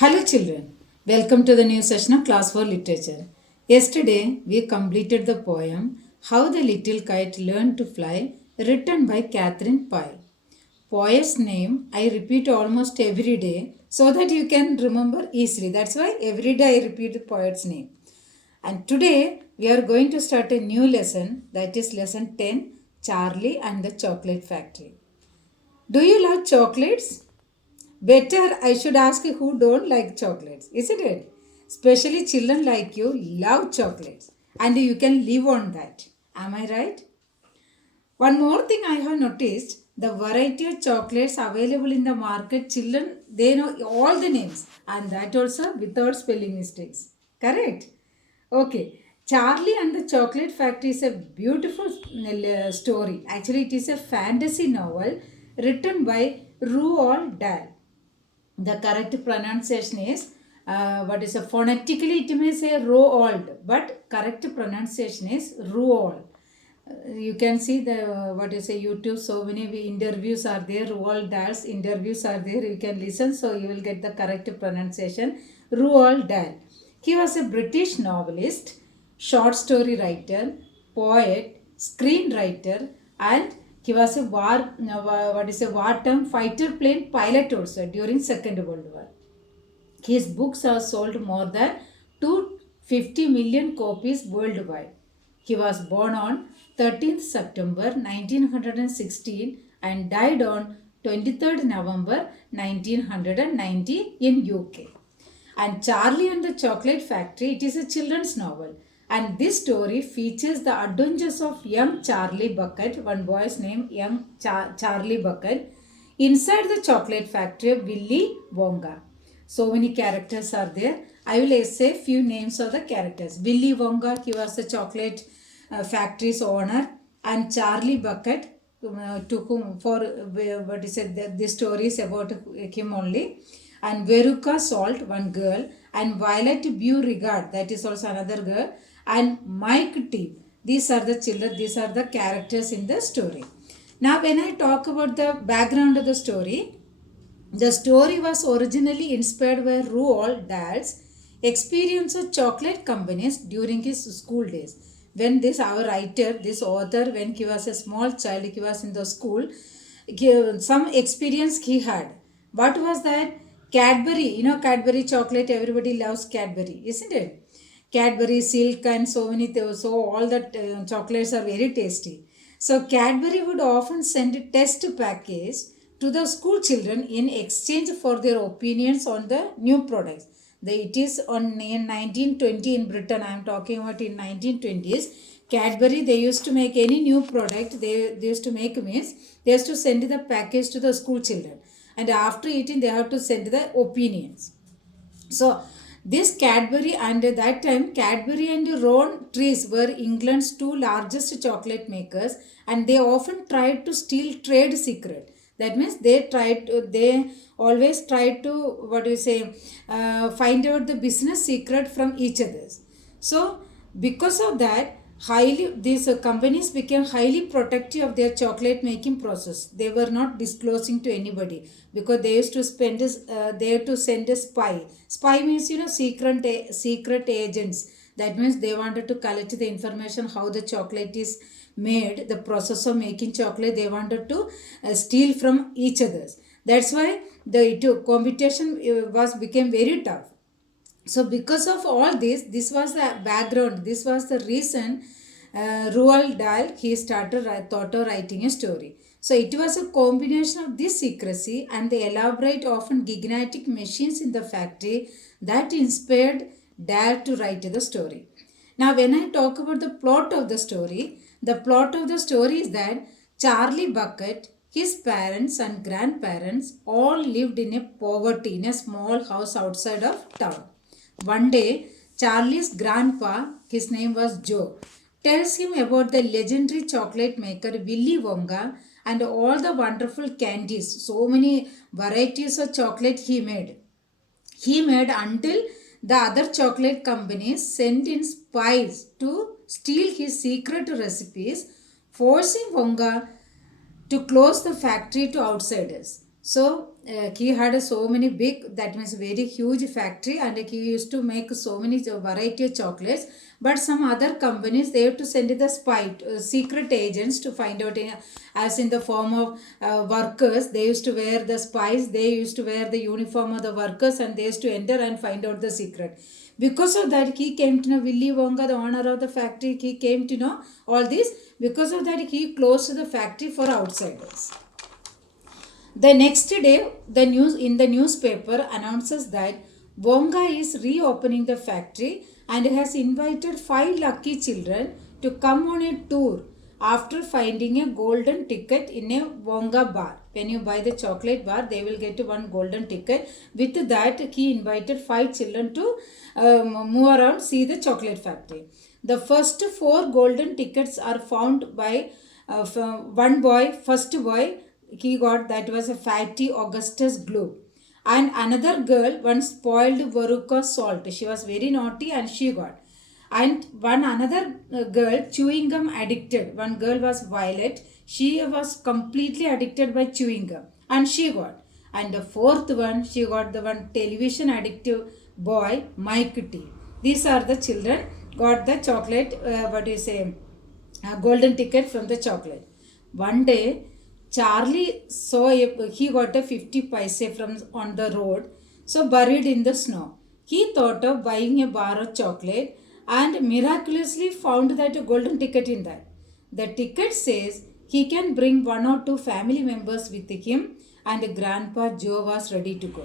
Hello children, welcome to the new session of Class 4 Literature. Yesterday we completed the poem How the Little Kite Learned to Fly written by Catherine Pyle. Poet's name I repeat almost every day so that you can remember easily. That's why every day I repeat the poet's name. And today we are going to start a new lesson, that is lesson 10, Charlie and the Chocolate Factory. Do you love chocolates? Better, I should ask you who don't like chocolates, isn't it? Especially children like you love chocolates and you can live on that. Am I right? One more thing I have noticed the variety of chocolates available in the market, children they know all the names and that also without spelling mistakes. Correct? Okay. Charlie and the Chocolate Factory is a beautiful story. Actually, it is a fantasy novel written by Roald Dahl. The correct pronunciation is what is a phonetically it may say Roald, but correct pronunciation is Roald. You can see the what is a YouTube. So many interviews are there. Roald Dahl's interviews are there. You can listen, so you will get the correct pronunciation. Roald Dahl. He was a British novelist, short story writer, poet, screenwriter, and he was a wartime fighter plane pilot also during Second World War. His books are sold more than 250 million copies worldwide. He was born on 13th September 1916 and died on 23rd November 1990 in UK. And Charlie and the Chocolate Factory, it is a children's novel. And this story features the adventures of young Charlie Bucket, one boy's name, young Charlie Bucket, inside the chocolate factory of Willy Wonka. So many characters are there. I will say few names of the characters. Willy Wonka, he was the chocolate factory's owner, and Charlie Bucket, to whom for what is it? This story is about him only, and Veruca Salt, one girl, and Violet Beauregard, that is also another girl, and Mike T. These are the children. These are the characters in the story. Now, when I talk about the background of the story was originally inspired by Roald Dahl's experience of chocolate companies during his school days. When this our writer, this author, when he was a small child, he was in the school, some experience he had. What was that? Cadbury, Cadbury chocolate, everybody loves Cadbury, isn't it? Cadbury, Silk, and so many, so all the chocolates are very tasty. So Cadbury would often send a test package to the school children in exchange for their opinions on the new products. It is on in 1920 in Britain. I am talking about in 1920s. Cadbury, they used to make any new product. They used to make means they used to send the package to the school children, and after eating they have to send the opinions. So this Cadbury, and at that time Cadbury and Rowan-Trees were England's two largest chocolate makers, and they often tried to steal trade secret. That means they always tried to what do you say find out the business secret from each others. So because of that, highly these companies became highly protective of their chocolate making process. They were not disclosing to anybody because they used to they had to send a spy means secret agents. That means they wanted to collect the information how the chocolate is made, the process of making chocolate. They wanted to steal from each others. That's why the competition was became very tough. So because of all this was the background, this was the reason Roald Dahl he started thought of writing a story. So it was a combination of this secrecy and the elaborate, often gigantic machines in the factory that inspired Dahl to write the story. Now when I talk about the plot of the story is that Charlie Bucket, his parents and grandparents all lived in a poverty in a small house outside of town. One day, Charlie's grandpa, his name was Joe, tells him about the legendary chocolate maker Willy Wonka and all the wonderful candies, so many varieties of chocolate he made. He made until the other chocolate companies sent in spies to steal his secret recipes, forcing Wonka to close the factory to outsiders. So he had so many big, that means very huge factory, and he used to make so many variety of chocolates. But some other companies, they have to send the spy secret agents to find out as in the form of workers. They used to wear the spies, they used to wear the uniform of the workers, and they used to enter and find out the secret. Because of that, he came to know Willy Wonka, the owner of the factory. He came to know all this. Because of that, he closed the factory for outsiders. The next day, the news in the newspaper announces that Wonga is reopening the factory and has invited 5 lucky children to come on a tour after finding a golden ticket in a Wonga bar. When you buy the chocolate bar, they will get one golden ticket. With that, he invited 5 children to move around, see the chocolate factory. The first 4 golden tickets are found by one boy. First boy, he got, that was a fatty Augustus glue. And another girl, one spoiled Veruca salt. She was very naughty and she got. And one another girl, chewing gum addicted. One girl was Violet. She was completely addicted by chewing gum and she got. And the fourth one, she got the one television addictive boy, Mike T. These are the children got the chocolate, golden ticket from the chocolate. One day, Charlie saw he got a 50 paise from on the road, so buried in the snow. He thought of buying a bar of chocolate and miraculously found that a golden ticket in that. The ticket says he can bring 1 or 2 family members with him, and Grandpa Joe was ready to go.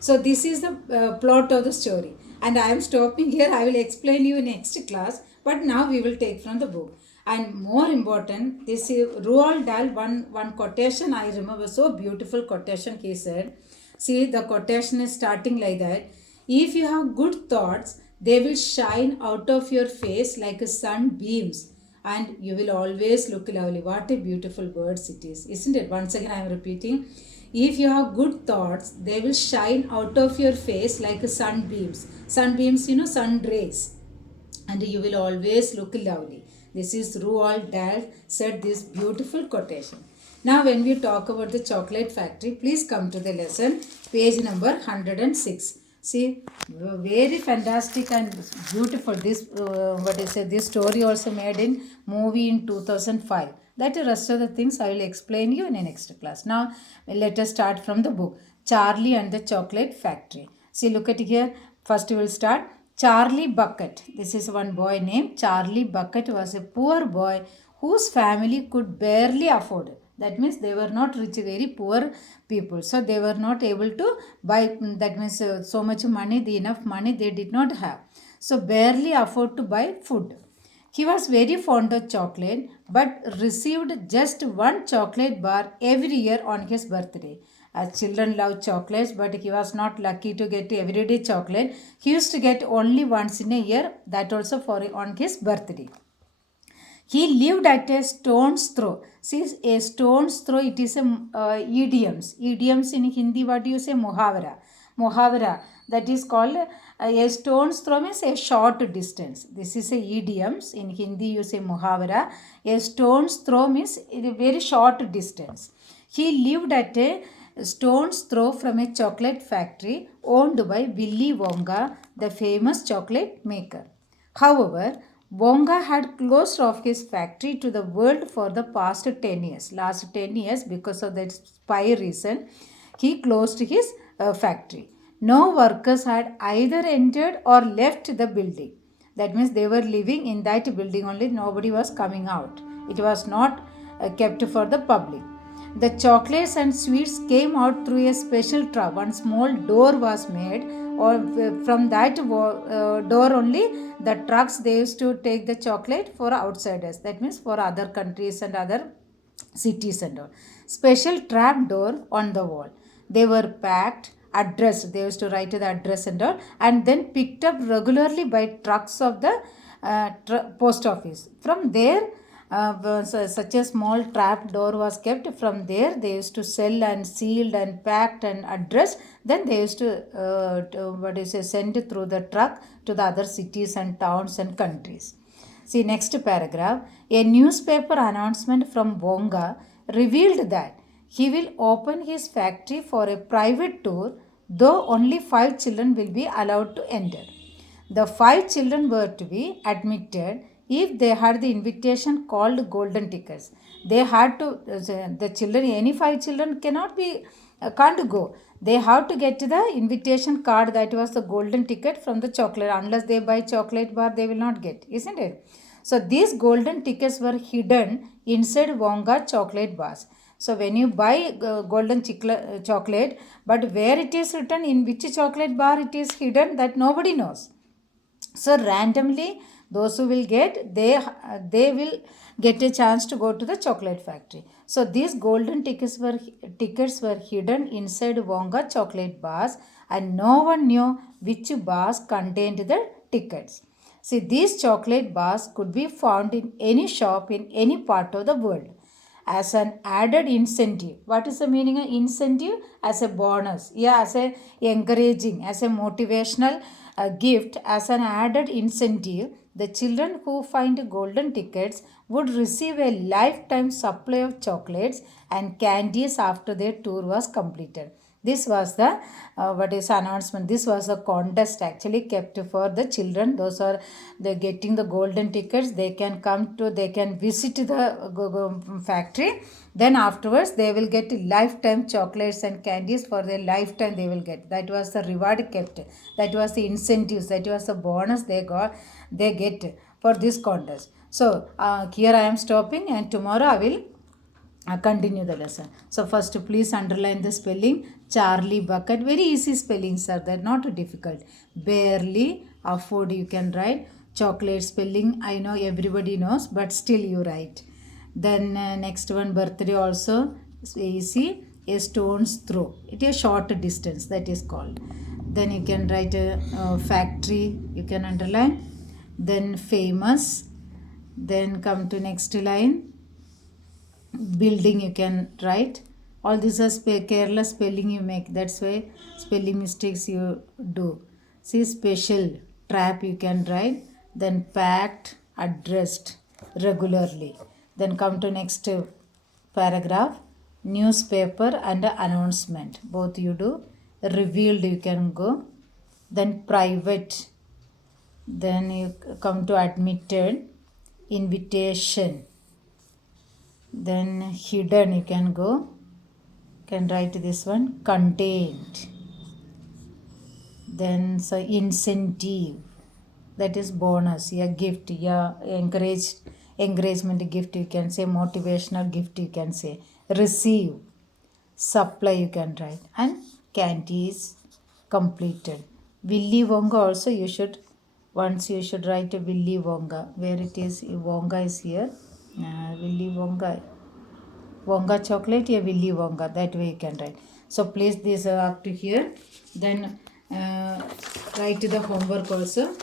So this is the plot of the story, and I am stopping here. I will explain you next class, but now we will take from the book. And more important, this is Roald Dahl, one quotation I remember, so beautiful quotation he said. See, the quotation is starting like that. If you have good thoughts, they will shine out of your face like a sunbeams, and you will always look lovely. What a beautiful words it is, isn't it? Once again, I am repeating. If you have good thoughts, they will shine out of your face like a sunbeams. Sunbeams, sun rays, and you will always look lovely. This is Roald Dahl said this beautiful quotation. Now, when we talk about the chocolate factory, please come to the lesson, page number 106. See, very fantastic and beautiful. This this story also made in movie in 2005. That the rest of the things I will explain you in the next class. Now, let us start from the book, Charlie and the Chocolate Factory. See, look at here. First, we will start. Charlie Bucket. This is one boy named Charlie Bucket. Was a poor boy whose family could barely afford it. That means they were not rich, very poor people. So they were not able to buy, that means so much money, the enough money they did not have. So barely afford to buy food. He was very fond of chocolate but received just one chocolate bar every year on his birthday. As children love chocolates, but he was not lucky to get everyday chocolate. He used to get only once in a year, that also for on his birthday. He lived at a stone's throw. See, a stone's throw, it is a idioms. Idioms in Hindi, what do you say? Muhavara. Muhavara. That is called a stone's throw means a short distance. This is a idioms. In Hindi, you say Muhavara. A stone's throw means a very short distance. He lived at a stone's throw from a chocolate factory owned by Willy Wonka, the famous chocolate maker. However, Wonga had closed off his factory to the world for the past 10 years. Last 10 years, because of that spy reason, he closed his factory. No workers had either entered or left the building. That means they were living in that building only, nobody was coming out. It was not kept for the public. The chocolates and sweets came out through a special trap. One small door was made, or from that door only the trucks, they used to take the chocolate for outsiders. That means for other countries and other cities and all. Special trap door on the wall. They were packed, addressed. They used to write the address and all, and then picked up regularly by trucks of the post office. From there, such a small trap door was kept. From there they used to sell and sealed and packed and addressed. Then they used to send it through the truck to the other cities and towns and countries. See, next paragraph. A newspaper announcement from Wonga revealed that He will open his factory for a private tour, though only 5 children will be allowed to enter. The 5 children were to be admitted if they had the invitation called golden tickets. They had to, the children, any 5 children cannot be, can't go. They have to get the invitation card, that was the golden ticket from the chocolate. Unless they buy chocolate bar, they will not get, isn't it? So these golden tickets were hidden inside Wonga chocolate bars. So when you buy golden chocolate, but where it is written, in which chocolate bar it is hidden, that nobody knows. So randomly, those who will get, they will get a chance to go to the chocolate factory. So these golden tickets were hidden inside Wonga chocolate bars, and no one knew which bars contained the tickets. See, these chocolate bars could be found in any shop in any part of the world as an added incentive. What is the meaning of incentive? As a bonus, yeah, as a encouraging, as a motivational gift, as an added incentive. The children who find golden tickets would receive a lifetime supply of chocolates and candies after their tour was completed. This was the what is announcement. This was a contest actually kept for the children. Those are the getting the golden tickets. They can come to, they can visit the factory. Then afterwards they will get lifetime chocolates and candies for their lifetime. They will get, that was the reward kept. That was the incentives. That was the bonus they got. They get for this contest. So here I am stopping, and tomorrow I will continue the lesson. So first please underline the spelling. Charlie bucket, very easy spellings are there, not difficult. Barely afford, you can write. Chocolate spelling I know everybody knows, but still you write. Then next one, birthday also easy. A stone's throw, it is short distance, that is called. Then you can write a factory, you can underline. Then famous. Then come to next line, building, you can write. All these are careless spelling you make, that's why spelling mistakes you do. See, special, trap, you can write. Then packed, addressed, regularly. Then come to next paragraph, newspaper and announcement, both you do. Revealed, you can go. Then private. Then you come to admitted, invitation. Then hidden, you can go, can write this one, contained. Then so incentive, that is bonus, yeah, gift, yeah, encouragement gift, you can say, motivational gift, you can say. Receive, supply, you can write. And candy is completed. Willy Wonga also you should, once you should write a Willy Wonga, where it is, Wonga is here. Willy Wonga, Wonga chocolate, yeah, Willy Wonga, that way you can write. So place this up to here. Then write the homework also.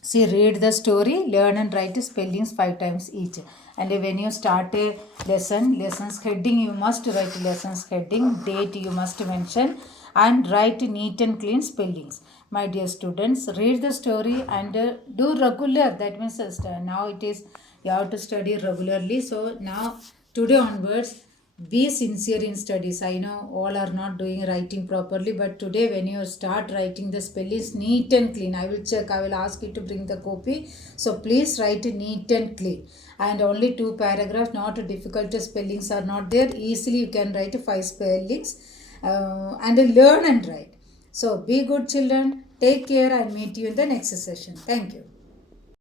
See, read the story, learn and write spellings 5 times each. And when you start a lesson, lessons heading, you must write lessons heading, date you must mention, and write neat and clean spellings. My dear students, read the story and do regular. That means now it is, you have to study regularly. So now today onwards, be sincere in studies. I know all are not doing writing properly, but today when you start writing the spellings neat and clean, I will check, I will ask you to bring the copy. So please write neat and clean. And only 2 paragraphs, not difficult spellings are not there. Easily you can write 5 spellings and learn and write. So be good children. Take care and meet you in the next session. Thank you.